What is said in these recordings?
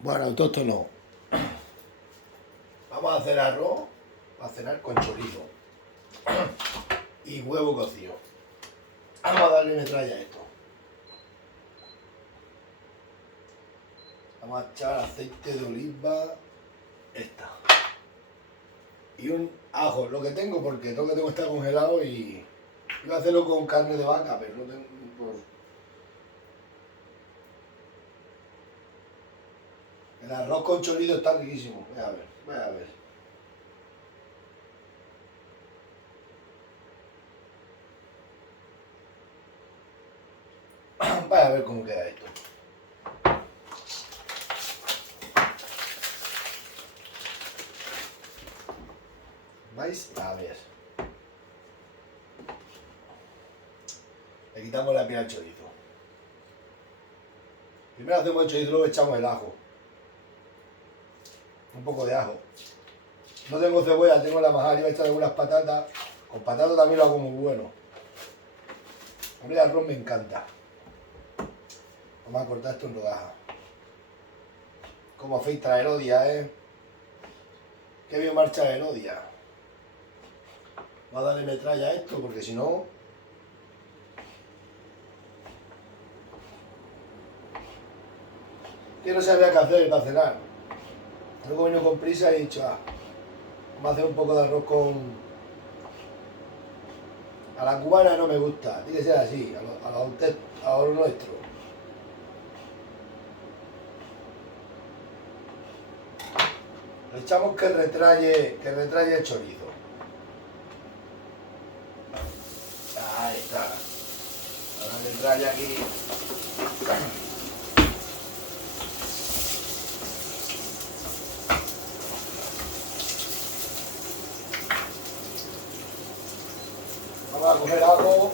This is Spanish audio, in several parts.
Bueno, todo esto no. Vamos a hacer arroz para cenar con chorizo y huevo cocido. Vamos a darle metralla a esto. Vamos a echar aceite de oliva. Esta. Y un ajo, lo que tengo, porque todo lo que tengo está congelado y iba a hacerlo con carne de vaca, pero no tengo. El arroz con chorizo está riquísimo. Voy a ver, voy a ver. Voy a ver cómo queda esto. ¿Vais? A ver. Le quitamos la piel al chorizo. Primero hacemos el chorizo y luego echamos el ajo. Un poco de ajo. No tengo cebolla, tengo la majada. Iba a echar algunas patatas. Con patatas también lo hago muy bueno. A mí el arroz me encanta. Vamos a cortar esto en rodajas. Como afeita la Elodia, ¿eh? Qué bien marcha la Elodia. Vamos a darle metralla a esto porque si no... Que no sabía qué hacer para cenar. Luego vino con prisa y he dicho, vamos a hacer un poco de arroz con... A la cubana no me gusta, tiene que ser así, a lo nuestro. Le echamos que retraye el chorizo. Ahí está. Ahora retraye aquí. Vamos a coger ajo.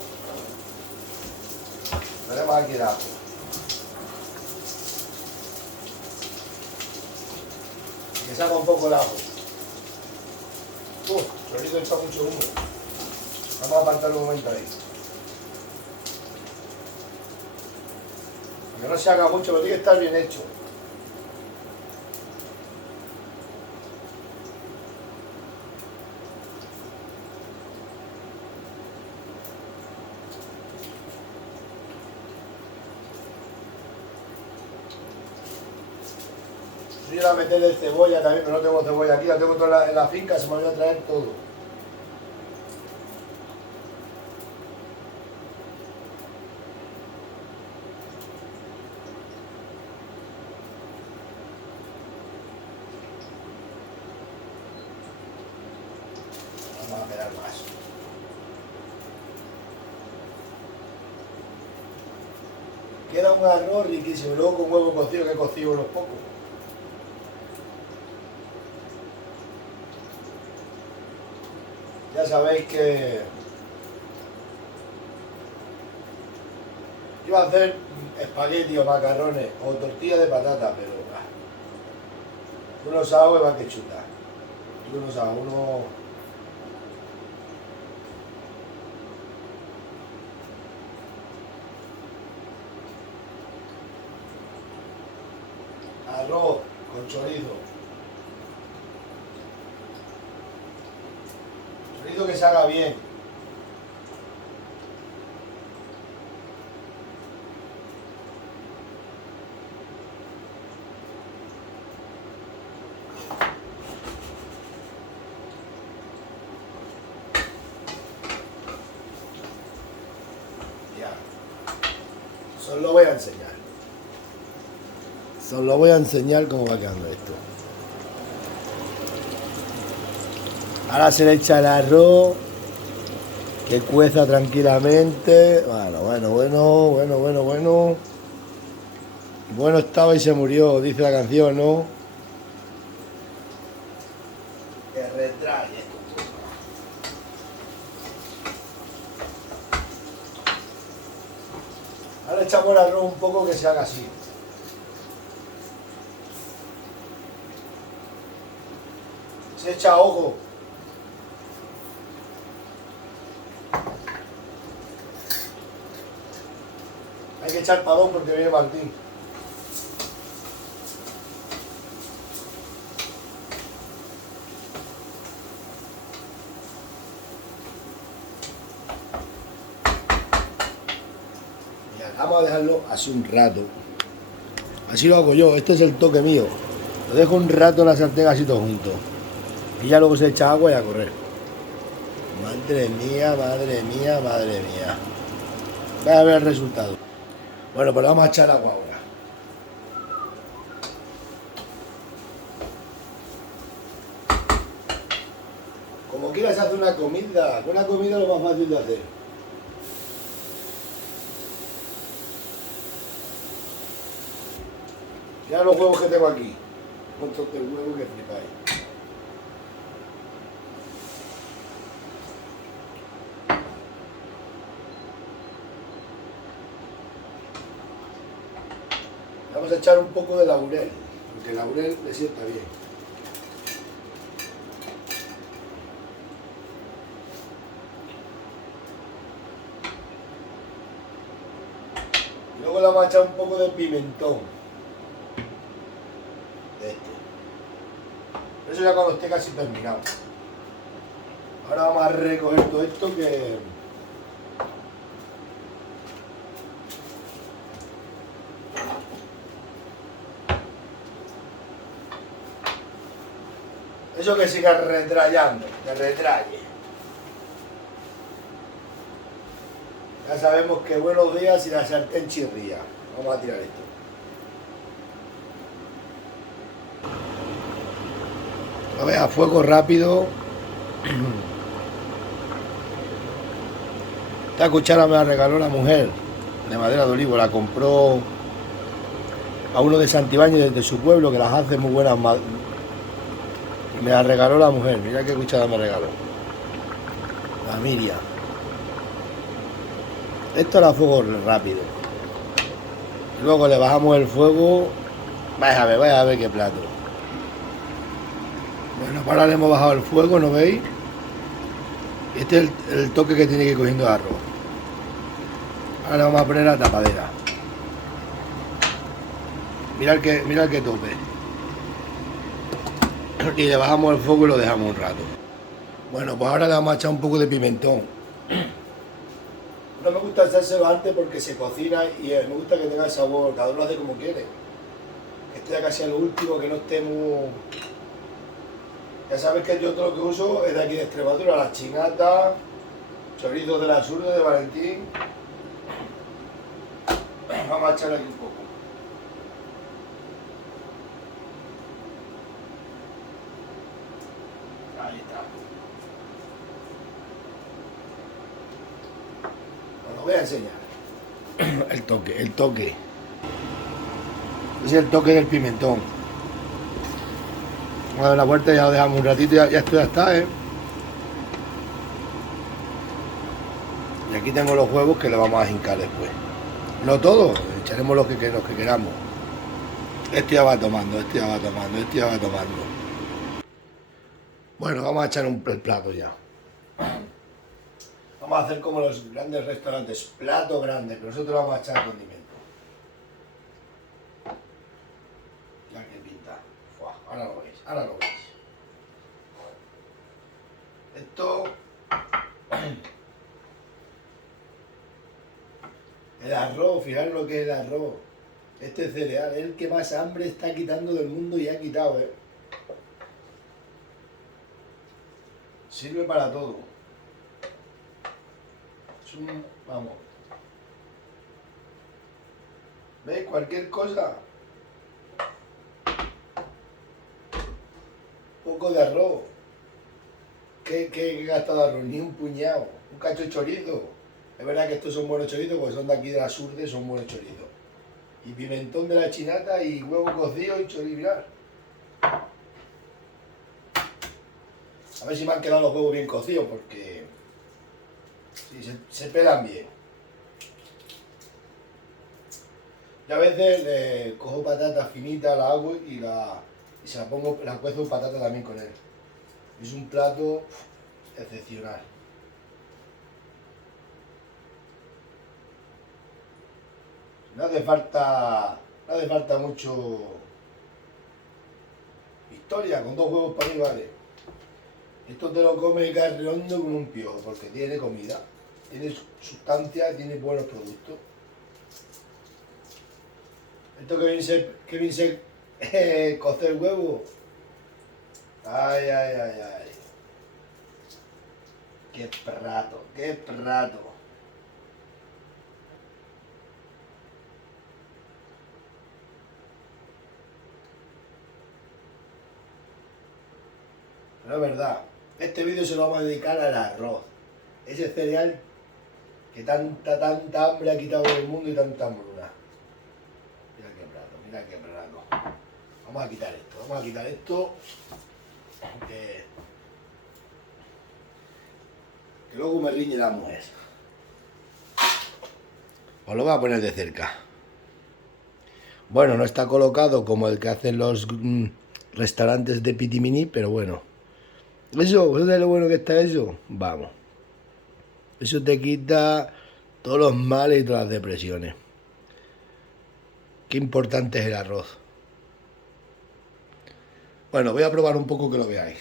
Tenemos aquí el ajo. Que saca un poco el ajo. El chorizo echa mucho humo. Vamos a apartarlo un momento ahí. Que no se haga mucho, pero tiene que estar bien hecho. Yo iba a meterle cebolla también, pero no tengo cebolla aquí, la tengo toda en la finca, se me olvidó traer todo. Vamos a pegar más. Queda un arroz riquísimo, luego con huevo cocido, que he cocido unos pocos. Ya sabéis que iba a hacer espagueti o macarrones o tortillas de patata, pero uno sabe va que chuta. Uno sabe, uno... Arroz con chorizo. Chorizo que se haga bien. Ya. Solo voy a enseñar. Solo voy a enseñar cómo va quedando esto. Ahora se le echa el arroz, que cueza tranquilamente. Bueno. Bueno estaba y se murió, dice la canción, ¿no? Que retrae esto. Ahora echamos el arroz un poco que se haga así. Se echa ojo. Hay que echar padón porque viene Martín. vamos a dejarlo así un rato. Así lo hago yo, este es el toque mío. Lo dejo un rato en la sartén así todo junto. Y ya luego se echa agua y a correr. Madre mía, madre mía, madre mía. Voy a ver el resultado. Bueno, pues le vamos a echar agua ahora. Como quieras hacer una comida es lo más fácil de hacer. Mirad los huevos que tengo aquí. Un montón de huevos que flipáis. Vamos a echar un poco de laurel, porque el laurel le sienta bien. Y luego le vamos a echar un poco de pimentón. De este. Eso ya cuando esté casi terminado. Ahora vamos a recoger todo esto que... Eso que siga retrayando, que retraye. Ya sabemos que buenos días y la sartén chirría. Vamos a tirar esto. A ver, a fuego rápido. Esta cuchara me la regaló la mujer de madera de olivo. La compró a uno de Santibáñez desde su pueblo, que las hace muy buenas. Me la regaló la mujer. Mira qué cuchara me regaló. La Miriam. Esto era a fuego rápido. Luego le bajamos el fuego. Vaya a ver qué plato. Bueno, ahora le hemos bajado el fuego, ¿no veis? Este es el toque que tiene que ir cogiendo el arroz. Ahora le vamos a poner la tapadera. Mira el que tope. Y le bajamos el fuego y lo dejamos un rato. Bueno, pues ahora le vamos a echar un poco de pimentón. No me gusta echárselo antes porque se cocina y me gusta que tenga el sabor. Cada uno lo hace como quiere. Que esté casi a lo último, que no esté muy... Ya sabes que yo todo lo que uso es de aquí de Extremadura, las chinatas, chorizos de la Surde de Valentín. Vamos a echarle aquí un poco. Ahí está. Os lo voy a enseñar. El toque. Es el toque del pimentón. Vamos a dar la vuelta y ya lo dejamos un ratito, ya esto ya está, ¿eh? Y aquí tengo los huevos que le vamos a jincar después. No todos, echaremos los que queramos. Este ya va tomando, este ya va tomando, este ya va tomando. Bueno, vamos a echar el plato ya. Vamos a hacer como los grandes restaurantes, plato grande, pero nosotros vamos a echar el condimento. Ya que pinta. Fuah, ahora lo veis, ahora lo veis. Esto... El arroz, fijaros lo que es el arroz. Este cereal es el que más hambre está quitando del mundo y ha quitado, ¿eh? Sirve para todo. Es un... vamos. ¿Veis? Cualquier cosa. Poco de arroz. ¿Qué he gastado de arroz? Ni un puñado. Un cacho de chorizo. Es verdad que estos son buenos chorizos porque son de aquí de la Surde, son buenos chorizos. Y pimentón de la chinata y huevo cocido y chorizo, mirad. A ver si me han quedado los huevos bien cocidos porque sí, se pelan bien. Yo a veces le cojo patatas finitas, la hago y se la pongo, la cuezo patata también con él. Es un plato excepcional. No hace falta mucho historia, con 2 huevos para mí vale. Esto te lo come y cae redondo como un piojo, porque tiene comida, tiene sustancia, tiene buenos productos. Esto que bien se cocer huevo. Ay, ay, ay, ay. Qué prato, qué prato. Pero es verdad, este vídeo se lo vamos a dedicar al arroz. Ese cereal que tanta hambre ha quitado del mundo y tanta hambruna. Mira qué prato, mira qué prato. Vamos a quitar esto. Que luego me riñe la mujer. Os lo voy a poner de cerca. Bueno, no está colocado como el que hacen los restaurantes de Pitimini, pero bueno. Eso, ¿sabes lo bueno que está eso? Vamos. Eso te quita todos los males y todas las depresiones. Qué importante es el arroz. Bueno, voy a probar un poco que lo veáis.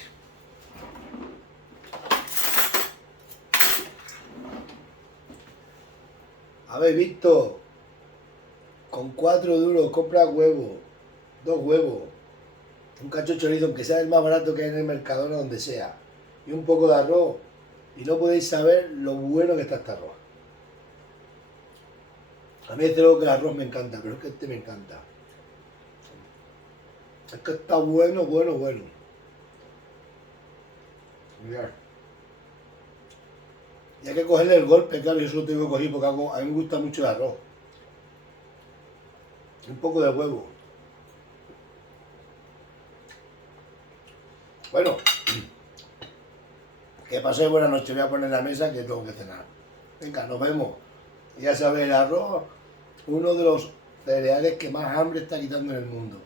¿Habéis visto? Con 4 duros compras huevos, 2 huevos, un cacho de chorizo, aunque sea el más barato que hay en el Mercadona, donde sea, y un poco de arroz, y no podéis saber lo bueno que está este arroz. A mí desde luego que el arroz me encanta, pero es que este me encanta. Es que está bueno, bueno, bueno. Mirad. Y hay que cogerle el golpe, claro, yo solo tengo que coger porque a mí me gusta mucho el arroz. Un poco de huevo. Bueno, que paséis buena noche, voy a poner la mesa que tengo que cenar. Venga, nos vemos. Ya sabéis, el arroz, uno de los cereales que más hambre está quitando en el mundo.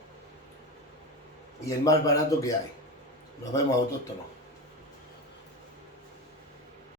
Y el más barato que hay. Nos vemos, autóctonos.